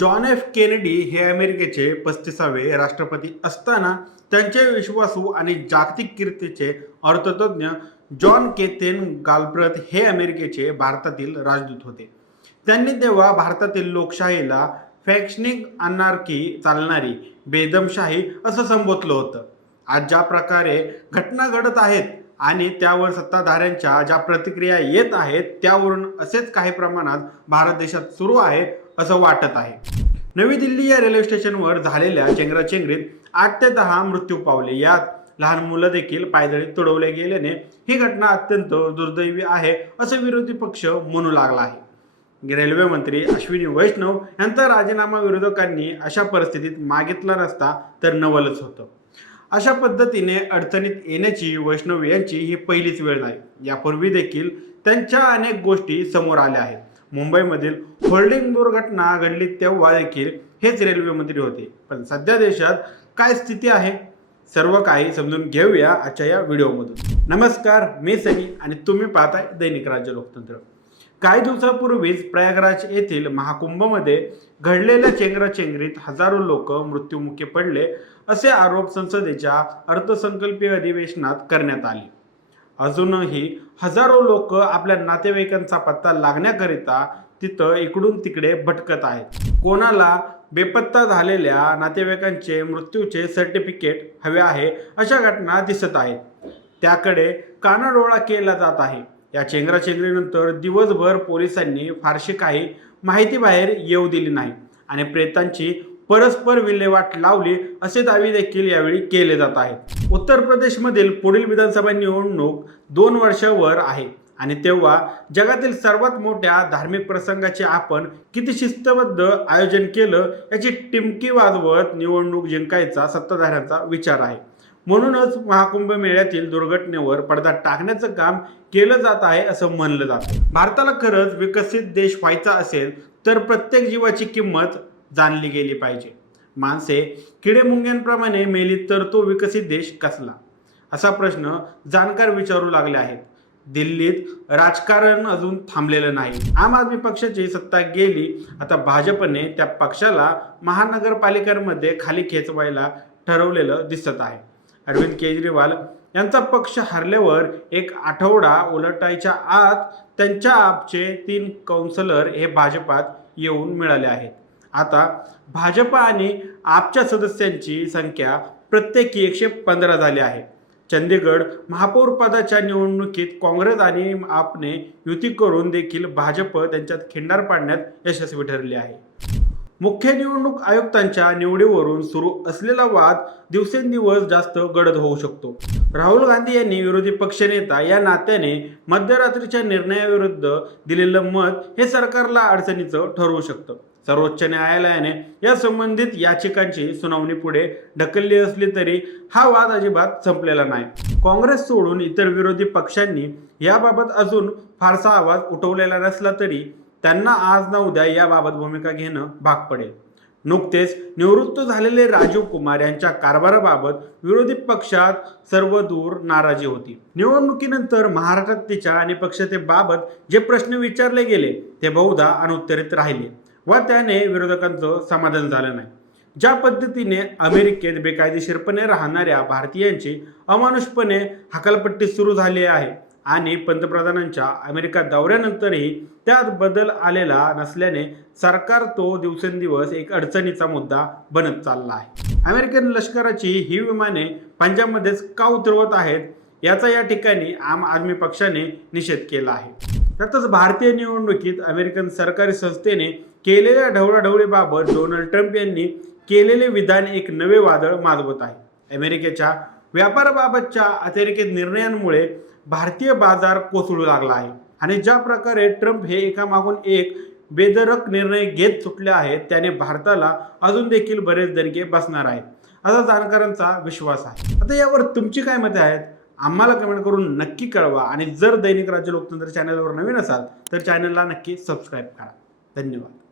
John F Kennedy हे अमेरिकेचे पस्तीसावे राष्ट्रपती असताना त्यांचे विश्वासू आणि जागतिक कीर्तीचे अर्थतज्ञ जॉन केतेन गालब्रत हे अमेरिकेचे भारतातील राजदूत होते. त्यांनी तेव्हा भारतातील लोकशाहीला फॅक्शनिक अनार्की चालणारी बेदमशाही असं संबोधलं होतं. आज ज्या प्रकारे घटना घडत आहेत आणि त्यावर सत्ताधाऱ्यांच्या ज्या प्रतिक्रिया येत आहेत त्यावरून असेच काही प्रमाणात भारत देशात सुरू आहे असं वाटत आहे. नवी दिल्ली या रेल्वे स्टेशनवर झालेल्या चेंगराचेंगरीत आठ ते दहा मृत्यू पावले. यात लहान मुलं देखील पायदळी तुडवले गेल्याने ही घटना अत्यंत दुर्दैवी आहे असं विरोधी पक्ष म्हणू लागला आहे. रेल्वे मंत्री अश्विनी वैष्णव यांचा राजीनामा विरोधकांनी अशा परिस्थितीत मागितला नसता तर नवलच होतं. अशा पद्धतीने अडचणीत येण्याची वैष्णव यांची ही पहिलीच वेळ नाही यापूर्वी देखील त्यांच्या अनेक गोष्टी समोर आल्या आहेत. मुंबईमधील होल्डिंग दुर्घटना घडली तेव्हा देखील हेच रेल्वे मंत्री होते. पण सध्या देशात काय स्थिती आहे? सर्व काही समजून घेऊया आजच्या या व्हिडिओमधून. नमस्कार मी सनी आणि तुम्ही पाहताय दैनिक राज्य लोकतंत्र. काही दिवसापूर्वीच प्रयागराज येथील महाकुंभमध्ये घडलेल्या चेंगराचेंगरीत हजारो लोक मृत्युमुखी पडले असे आरोप संसदेच्या अर्थसंकल्पीय अधिवेशनात करण्यात आले. अजूनही हजारो लोक आपल्या नातेवाईकांचा पत्ता लागण्याकरिता तिथं इकडून तिकडे भटकत आहेत. कोणाला बेपत्ता झालेल्या नातेवाईकांचे मृत्यूचे सर्टिफिकेट हवे आहे अशा घटना दिसत आहेत. त्याकडे कानाडोळा केला जात आहे. या चेंगराचेंगरीनंतर दिवसभर पोलिसांनी फारशी काही माहिती बाहेर येऊ दिली नाही आणि प्रेतांची परस्पर विल्हेवाट लावली असे दावे देखील यावेळी केले जात आहेत. उत्तर प्रदेशमधील पुढील विधानसभा निवडणूक दोन वर्षावर आहे. आणि तेव्हा जगातील सर्वात मोठ्या धार्मिक प्रसंगाचे आपण किती शिस्तबद्ध आयोजन केलं याची टिमकी वाजवत निवडणूक जिंकायचा सत्ताधाऱ्यांचा विचार आहे. म्हणूनच महाकुंभ मेळ्यातील दुर्घटनेवर पडदा टाकण्याचं काम केलं जात आहे असं म्हणलं जातं भारताला खरंच विकसित देश व्हायचा असेल तर प्रत्येक जीवाची किंमत जाणली गेली पाहिजे. माणसे किडेमुंग्यांप्रमाणे मेली तर तो विकसित देश कसला? असा प्रश्न जाणकार विचारू लागले आहेत. दिल्लीत राजकारण अजून थांबलेलं नाही. आम आदमी पक्षाची सत्ता गेली आता भाजपने त्या पक्षाला महानगरपालिकांमध्ये खाली खेचवायला ठरवलेलं दिसत आहे. अरविंद केजरीवाल यांचा पक्ष हरल्यावर एक आठवडा उलटायच्या आत त्यांच्या आपचे तीन कौन्सलर हे भाजपात येऊन मिळाले आहेत. आता भाजप आणि आपच्या सदस्यांची संख्या प्रत्येकी एकशे पंधरा झाली आहे. चंदीगड महापौरपदाच्या निवडणुकीत काँग्रेस आणि आपने युती करून देखील भाजप त्यांच्यात खिंडार पाडण्यात यशस्वी ठरले आहे. मुख्य निवडणूक आयुक्तांच्या निवडीवरून सुरू असलेला वाद दिवसेंदिवस जास्त गडद होऊ शकतो. राहुल गांधी यांनी विरोधी पक्षनेता या नात्याने मध्यरात्रीच्या निर्णयाविरुद्ध दिलेलं मत हे सरकारला अडचणीचं ठरवू शकतं. सर्वोच्च न्यायालयाने या संबंधित याचिकांची सुनावणी पुढे ढकलली असली तरी हा वाद अजिबात संपलेला नाही. काँग्रेस सोडून इतर विरोधी पक्षांनी याबाबत अजून फारसा आवाज उठवलेला नसला तरी त्यांना आज ना उद्या याबाबत भूमिका घेणं भाग पडेल. नुकतेच निवृत्त झालेले राजीव कुमार यांच्या कारभाराबाबत विरोधी पक्षात सर्व दूर नाराजी होती. निवडणुकीनंतर महाराष्ट्रात तिच्या आणि पक्षतेबाबत जे प्रश्न विचारले गेले ते बहुधा अनुत्तरित राहिले. व त्याने विरोधकांचं समाधान झालं नाही. ज्या पद्धतीने अमेरिकेत बेकायदेशीरपणे राहणाऱ्या भारतीयांची अमानुषपणे हकालपट्टी सुरू झाली आहे आणि पंतप्रधानांच्या अमेरिका दौऱ्यानंतरही त्यात बदल आलेला नसल्याने सरकार तो दिवसेंदिवस एक अडचणीचा मुद्दा बनत चालला आहे. अमेरिकन लष्कराची ही विमाने पंजाबमध्येच का उतरवत आहेत याचा या ठिकाणी आम आदमी पक्षाने निषेध केला आहे. त्यातच भारतीय निवडणुकीत अमेरिकन सरकारी संस्थेने केलेल्या ढवळाढवळीबाबत डोनाल्ड ट्रम्प यांनी केलेले विधान एक नवे वादळ माजवत आहे. अमेरिकेच्या व्यापाराबाबतच्या अतिरेकित निर्णयांमुळे भारतीय बाजार कोसळू लागला आहे आणि ज्या प्रकारे ट्रम्प हे एकामागून एक बेदरक निर्णय घेत सुटले आहेत त्याने भारताला अजून देखील बरेच दणके बसणार आहेत असा जाणकारांचा विश्वास आहे. आता यावर तुमची काय मते आहेत? आम्हाला कमेंट करून नक्की कळवा आणि जर दैनिक राज्य लोकतंत्र चॅनलवर नवीन असाल तर चॅनलला नक्की सबस्क्राईब करा. धन्यवाद.